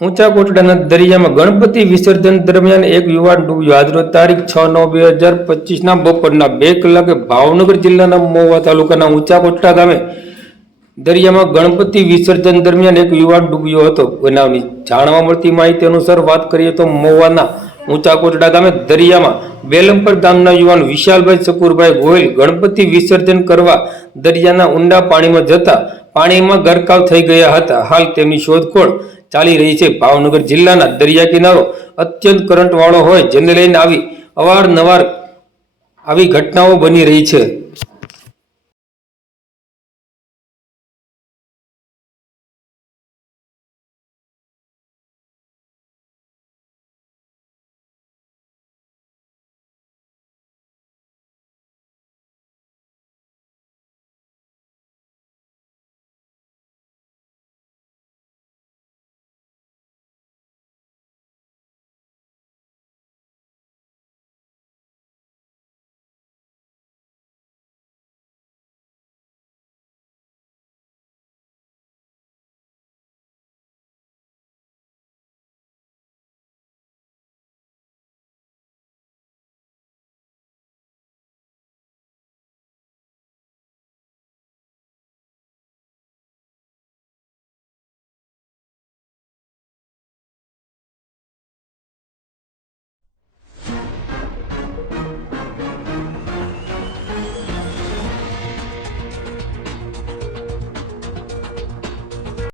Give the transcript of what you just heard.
ઊંચા કોટડાના દરિયામાં ગણપતિ વિસર્જન દરમિયાન એક યુવાન ડૂબ્યો. આજરો તારીખ છ નવ બે હજાર પચીસના બપોરના બે કલાકે ભાવનગર જિલ્લાના મહુવા તાલુકાના ઊંચા કોટડા ગામે દરિયામાં ગણપતિ વિસર્જન દરમિયાન એક યુવાન ડૂબ્યો હતો. બનાવની જાણવા મળતી માહિતી અનુસાર વાત કરીએ તો મહુવાના ઊંચા કોટડા ગામે દરિયામાં બેલમપર ગામના યુવાન વિશાલભાઈ શકુરભાઈ ગોયલ ગણપતિ વિસર્જન કરવા દરિયાના ઊંડા પાણીમાં જતા પાણીમાં ગરકાવ થઈ ગયા હતા. હાલ તેમની શોધખોળ ચાલી રહી છે. ભાવનગર જિલ્લાના દરિયા કિનારો અત્યંત કરંટવાળો હોય, જેને લઈને આવી અવારનવાર આવી ઘટનાઓ બની રહી છે.